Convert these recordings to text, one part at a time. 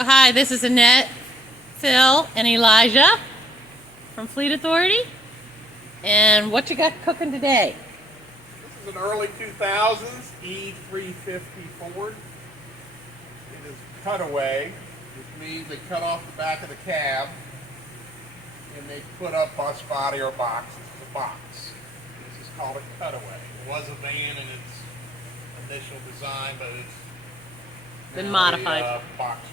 Hi, this is Annette, Phil, and Elijah from Fleet Authority. And what you got cooking today? This is an early 2000s E350 Ford. It is cutaway, which means they cut off the back of the cab and they put up bus body or box. This is a box. This is called a cutaway. It was a van in its initial design, but it's Been now modified. a box truck.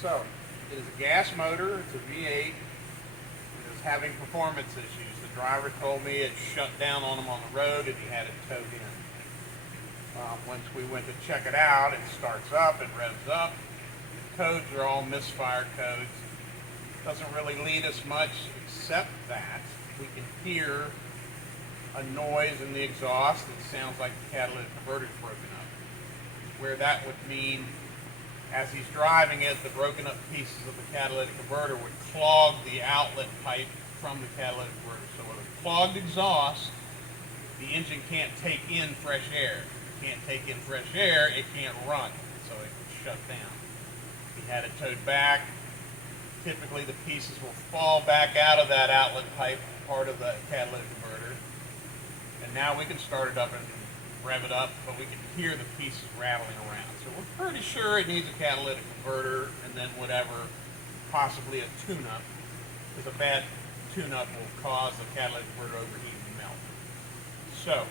So, it is a gas motor, it's a V8, it is having performance issues. The driver told me it shut down on him on the road and he had it towed in. Once we went to check it out, it starts up, it revs up. The codes are all misfire codes. Doesn't really lead us much except that we can hear a noise in the exhaust that sounds like the catalytic converter is broken up. Where that would mean, as he's driving it, the broken up pieces of the catalytic converter would clog the outlet pipe from the catalytic converter. So with a clogged exhaust, the engine can't take in fresh air. If it can't take in fresh air, it can't run. So it would shut down. If he had it towed back, typically the pieces will fall back out of that outlet pipe, part of the catalytic converter. And now we can start it up and rev it up, but we can hear the pieces rattling around. So we're pretty sure it needs a catalytic converter and then whatever, possibly a tune-up, because a bad tune-up will cause the catalytic converter to overheat and melt. So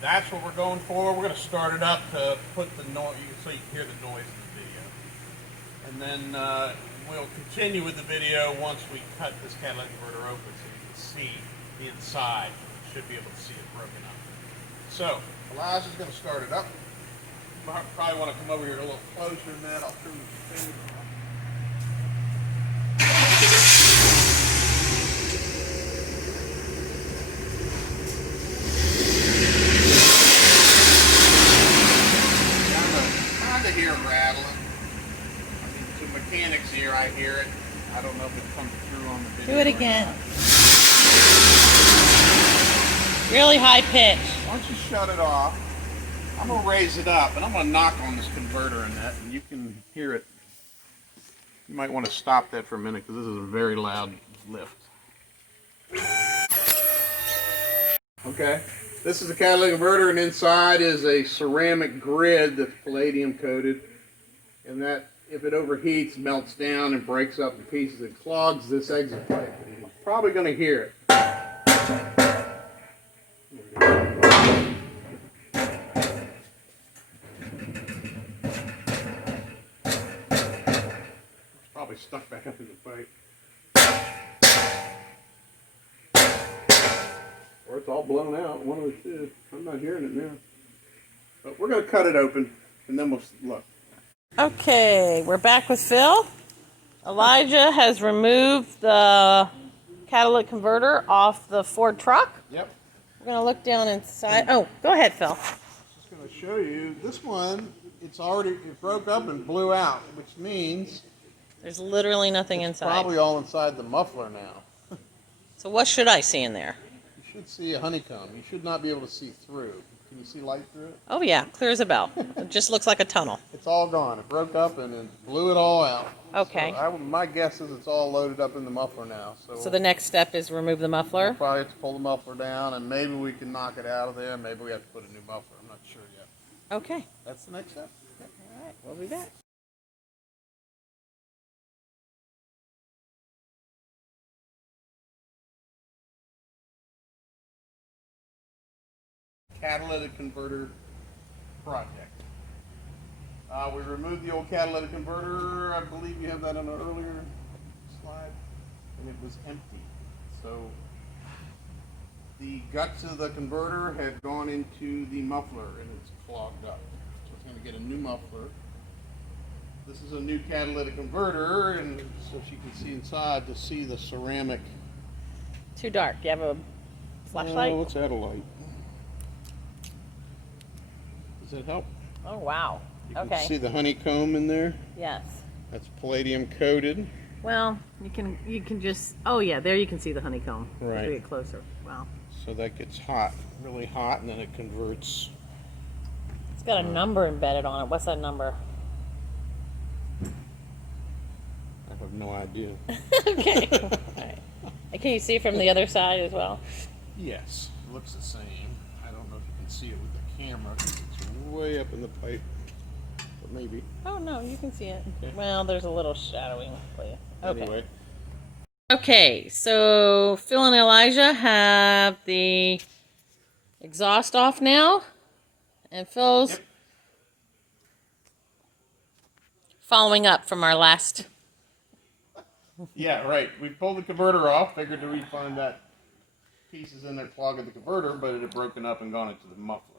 that's what we're going for. We're going to start it up to put the noise, so you can hear the noise in the video. And then we'll continue with the video once we cut this catalytic converter open so you can see the inside. You should be able to see it broken up. So, Elijah's going to start it up. You probably want to come over here a little closer than that. I'll turn the finger off. Kind of hear rattling. I mean, to mechanics' ear, I hear it. I don't know if it comes through on the video. Do it again. Really high pitch. Once you shut it off, I'm going to raise it up and I'm going to knock on this converter in that and you can hear it. You might want to stop that for a minute because this is a very loud lift. Okay, this is a catalytic converter and inside is a ceramic grid that's palladium coated, and that if it overheats, melts down and breaks up in pieces, it clogs this exit pipe. You're probably going to hear it. Probably stuck back up in the pipe. Or it's all blown out, one of the two. I'm not hearing it now. But we're going to cut it open and then we'll look. Okay, we're back with Phil. Elijah has removed the catalytic converter off the Ford truck. Yep. We're going to look down inside. Oh, go ahead, Phil. Just going to show you. This one, it broke up and blew out, which means There's literally nothing it's inside. probably all inside the muffler now. So what should I see in there? You should see a honeycomb. You should not be able to see through. Can you see light through it? Oh yeah, clear as a bell. It just looks like a tunnel. It's all gone. It broke up and it blew it all out. Okay. So my guess is it's all loaded up in the muffler now. So the next step is remove the muffler? We'll probably have to pull the muffler down and maybe we can knock it out of there. Maybe we have to put a new muffler. I'm not sure yet. Okay. That's the next step. All right, we'll be back. Catalytic converter project. We removed the old catalytic converter. I believe you have that on an earlier slide. And it was empty. So the guts of the converter had gone into the muffler and it's clogged up. So it's going to get a new muffler. This is a new catalytic converter, and so she can see inside to see the ceramic. Too dark. Do you have a flashlight? Let's add a light. Does that help? Oh wow. You Okay. can see the honeycomb in there. Yes. That's palladium coated. Well, you can just. Oh yeah, there you can see the honeycomb. Right. As we get closer. Wow. So that gets hot, really hot, and then it converts. It's got a number embedded on it. What's that number? have no idea. Okay. All right. And can you see from the other side as well? Yes, it looks the same. I don't know if you can see it with the camera. It's way up in the pipe, but maybe. Oh no, you can see it. Okay. Well, there's a little shadowing. Okay. Anyway, Okay, so Phil and Elijah have the exhaust off now, and Phil's Yep. following up from our last. Yeah, right. We pulled the converter off. Figured to find that pieces in there clogging the converter, but it had broken up and gone into the muffler.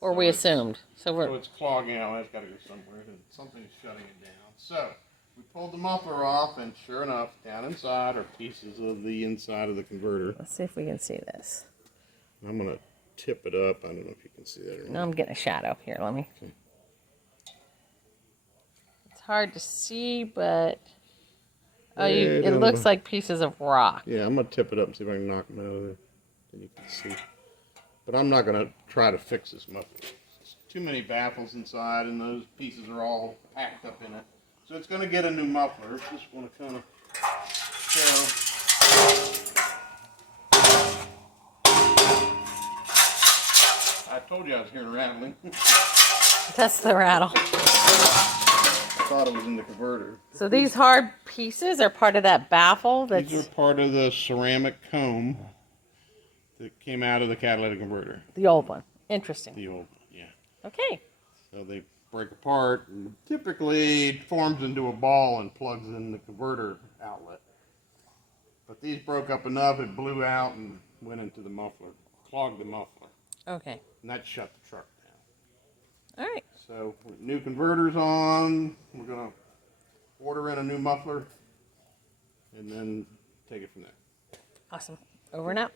Or So we it's- assumed. So So we're it's clogging out. It's got to go somewhere, and something's shutting it down. So we pulled the muffler off, and sure enough, down inside are pieces of the inside of the converter. let's see if we can see this. I'm gonna tip it up. I don't know if you can see that or No, not. I'm getting a shadow here. Let me. Okay. It's hard to see, but Way it down looks the- like pieces of rock. Yeah, I'm gonna tip it up and see if I can knock them out of there. Then you can see. But I'm not gonna try to fix this muffler. There's too many baffles inside, and those pieces are all packed up in it. So it's gonna get a new muffler. Just want to kind of show. I told you I was hearing rattling. That's the rattle. I thought it was in the converter. So these hard pieces are part of that baffle. These That's are part of the ceramic comb that came out of the catalytic converter. the old one. Interesting. The old one, yeah. Okay. So they break apart, and typically it forms into a ball and plugs in the converter outlet. But these broke up enough, it blew out and went into the muffler, clogged the muffler, Okay. and that shut the truck down. All right. So with new converters on, we're gonna order in a new muffler and then take it from there. Awesome. Over and out.